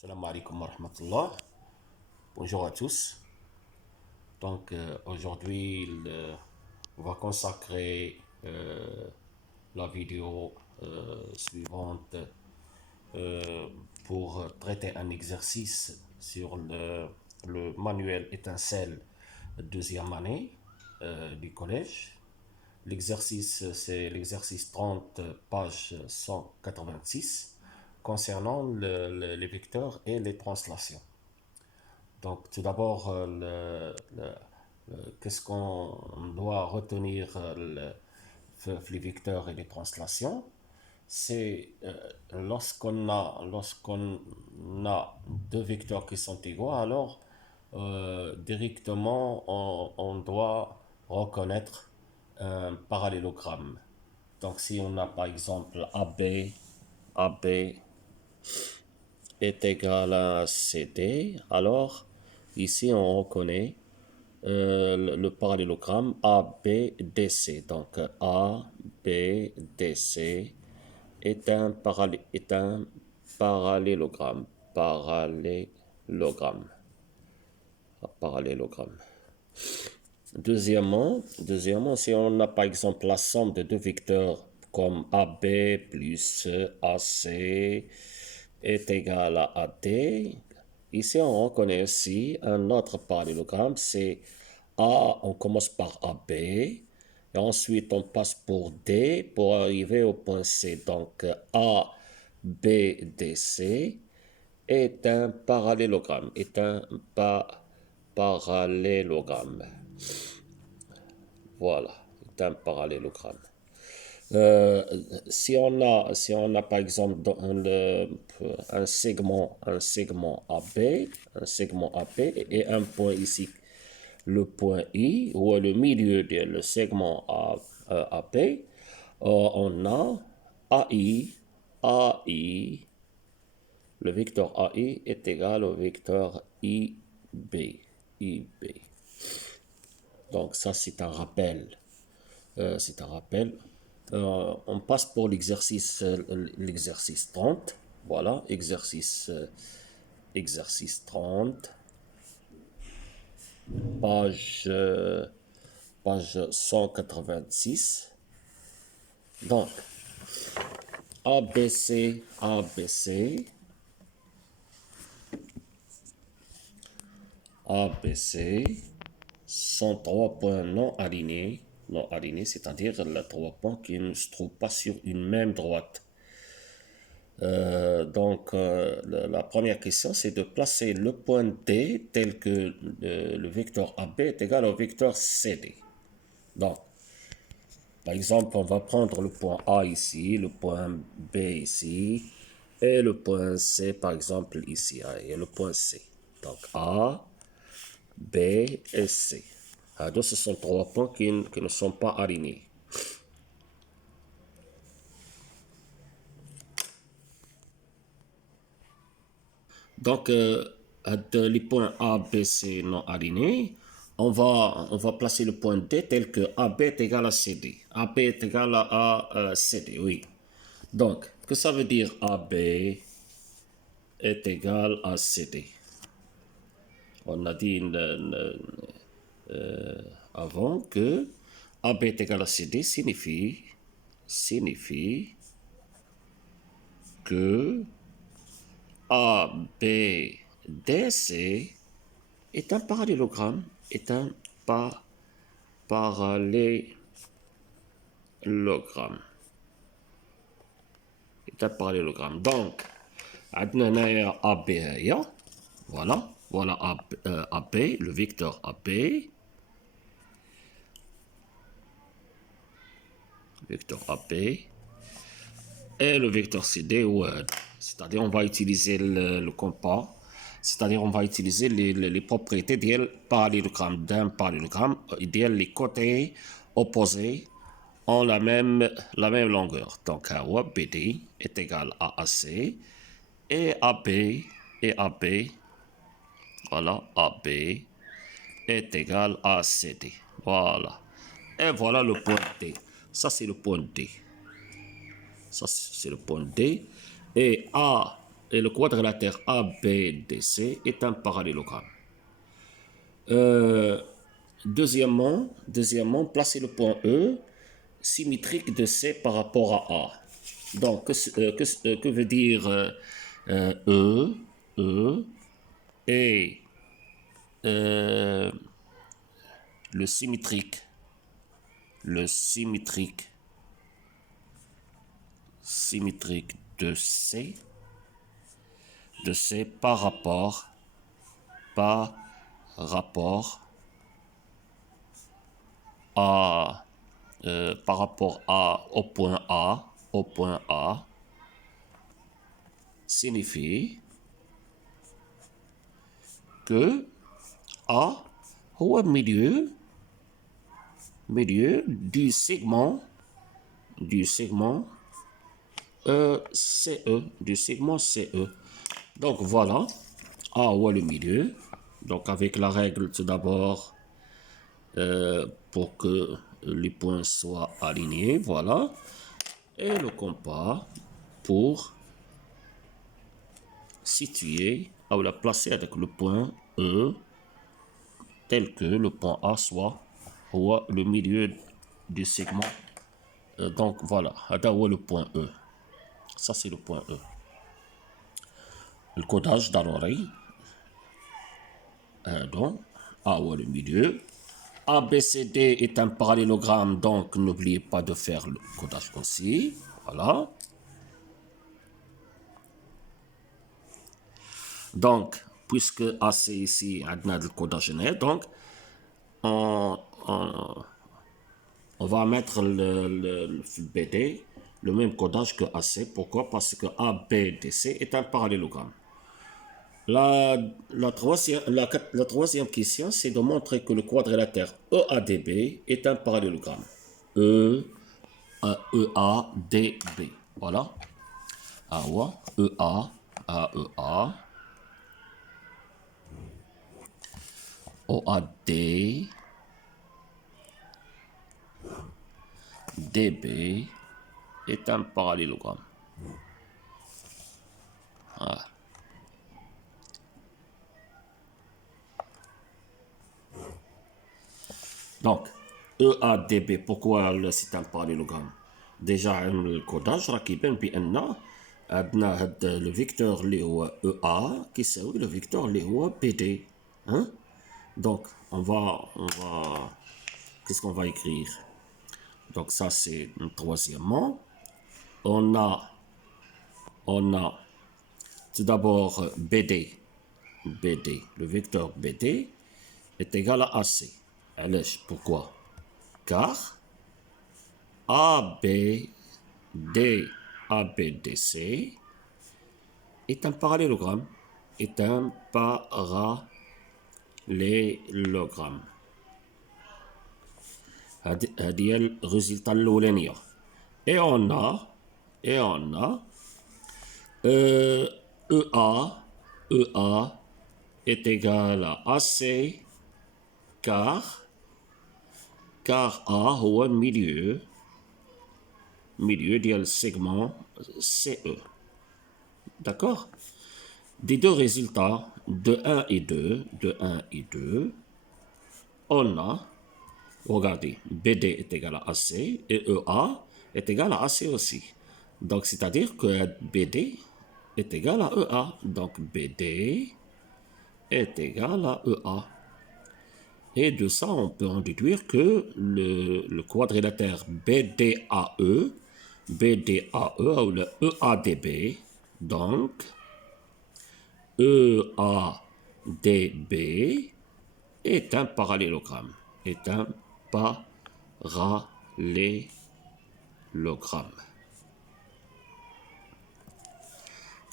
Salam alaikum wa rahmatullah. Bonjour à tous. Aujourd'hui, on va consacrer la vidéo suivante euh, pour traiter un exercice sur le manuel étincelle deuxième année du collège. L'exercice, c'est l'exercice 30, page 186, concernant les vecteurs et les translations. Donc, tout d'abord, qu'est-ce qu'on doit retenir les vecteurs et les translations? C'est lorsqu'on a deux vecteurs qui sont égaux, alors directement on doit reconnaître un parallélogramme. Donc, si on a par exemple AB est égal à CD, alors ici on reconnaît le parallélogramme ABDC. Donc ABDC est un parallélogramme. Parallélogramme. Deuxièmement, si on a par exemple la somme de deux vecteurs comme AB plus AC est égal à AD, ici on reconnaît aussi un autre parallélogramme, c'est A, on commence par AB, et ensuite on passe pour D pour arriver au point C. Donc ABDC est un parallélogramme, parallélogramme. Voilà, c'est un parallélogramme. Si on a par exemple un segment AB, et un point ici, le point I, ou le milieu du segment AB, on a AI, le vecteur AI est égal au vecteur IB. Donc ça c'est un rappel. On passe pour l'exercice 30. Voilà, exercice 30. Page 186. Donc, ABC sont trois points non alignés, c'est-à-dire les trois points qui ne se trouvent pas sur une même droite. La première question, c'est de placer le point D tel que le vecteur AB est égal au vecteur CD. Donc, par exemple, on va prendre le point A ici, le point B ici, et le point C, par exemple, ici, et le point C. Donc, A, B et C. Donc, ce sont trois points qui ne sont pas alignés. Donc, les points A, B, C non alignés, on va placer le point D tel que AB est égal à CD. AB est égal à CD, oui. Donc, que ça veut dire AB est égal à CD? On a dit avant que AB est égal à CD signifie que ABDC est un parallélogramme, Donc, عندنا AB هي voilà AB, le vecteur AB, et le vecteur CD, c'est-à-dire on va utiliser le compas, c'est-à-dire on va utiliser les propriétés d'un parallélogramme, les côtés opposés ont la même longueur. Donc BD est égal à AC, et AB, voilà, AB est égal à CD. Voilà. Et voilà le point D. Ça, c'est le point D. Et et le quadrilatère ABDC est un parallélogramme. Deuxièmement, placez le point E symétrique de C par rapport à A. Donc, que veut dire E et le symétrique de C par rapport au point A signifie que A هو milieu du segment CE. Donc voilà, A ou le milieu. Donc avec la règle tout d'abord, pour que les points soient alignés, voilà. Et le compas pour situer, ou la placer avec le point E, tel que le point A soit ou le milieu du segment. Donc voilà, là où est le point E. Ça c'est le point E. Le codage dans l'oreille. Donc, A ou le milieu. ABCD est un parallélogramme, donc n'oubliez pas de faire le codage aussi. Voilà. Donc, puisque AC ici a le codage net, donc on va mettre le BD, le même codage que AC. Pourquoi? Parce que ABDC est un parallélogramme. La troisième question, c'est de montrer que le quadrilatère EADB est un parallélogramme. EADB. Voilà. EA, AEA, OAD, DB est un parallélogramme. Voilà. Donc, EADB, pourquoi c'est un parallélogramme? Déjà, le codage, راكبين بأن عندنا هذا le vecteur اللي هو EA كيساوي le vecteur اللي هو BD. Hein? Donc, on va, qu'est-ce qu'on va écrire? Donc, ça, c'est troisièmement. On a tout d'abord BD, le vecteur BD est égal à AC. Alors, pourquoi? Car ABDC est un parallélogramme. هذه الريزلتا الأولانية. Et on a EA est égal à AC car A هو milieu du segment CE. D'accord? Des deux résultats, de 1 et 2, on a, regardez, BD est égal à AC et EA est égal à AC aussi. Donc, c'est-à-dire que BD est égal à EA. Donc, BD est égal à EA. Et de ça, on peut en déduire que le quadrilatère BDAE ou le EADB, donc EADB est un parallélogramme.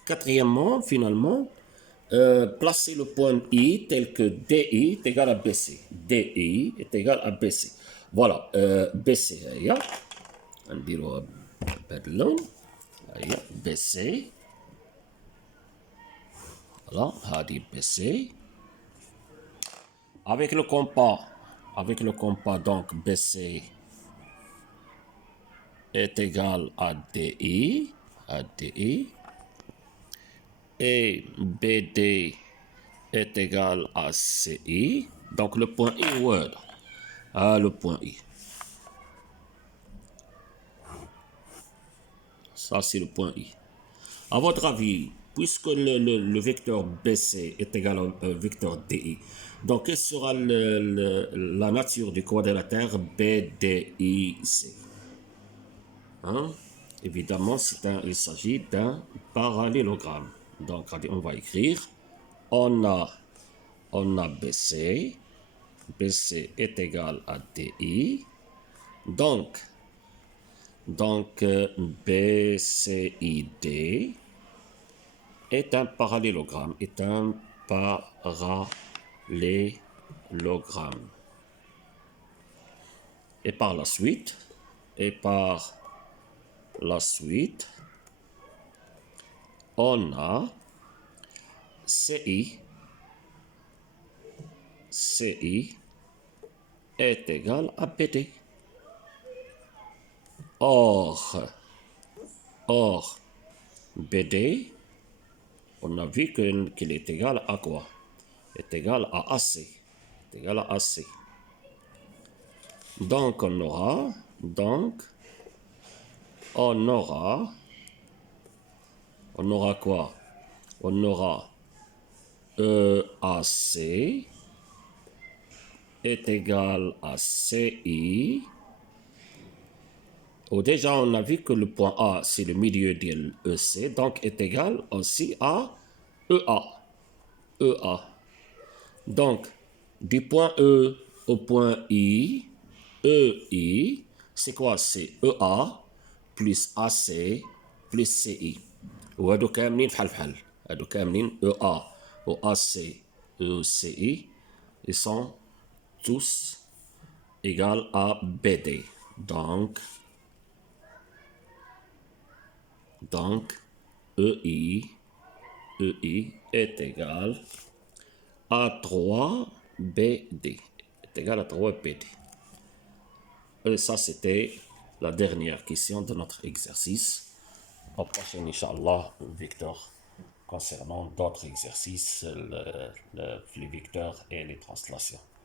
Quatrièmement, finalement, placez le point I tel que DI est égal à BC. DI est égal à BC. Voilà, BC, on dirait BC. Voilà, هذه BC. Avec le compas, donc BC est égal à DI. et BD est égal à CI. Donc le point I, word. Ah, le point I. Ça, c'est le point I. À votre avis, puisque le vecteur BC est égal au vecteur DI, donc quelle sera la nature du quadrilatère BDIC? Hein? Évidemment, il s'agit d'un parallélogramme. Donc, on va écrire, on a BC, BC est égal à DI, donc BCID est un parallélogramme, Et par la suite, on a CI est égal à BD. Or, BD, on a vu qu'il est égal à quoi? Est égal à AC. Est égal à AC. Donc, on aura quoi? On aura EAC est égal à CI. Déjà, on a vu que le point A, c'est le milieu de EC, donc est égal aussi à EA. Donc, du point E au point I, EI, c'est quoi? C'est EA plus AC plus CI. وهادو كاملين بحال بحال. هادو كاملين EA و AC et CI, ils sont tous égaux à BD. Donc EI est égal à 3BD. Est égal à 3BD. Et ça, c'était la dernière question de notre exercice. Au prochain, Inch'Allah, Victor, concernant d'autres exercices, les vecteurs et les translations.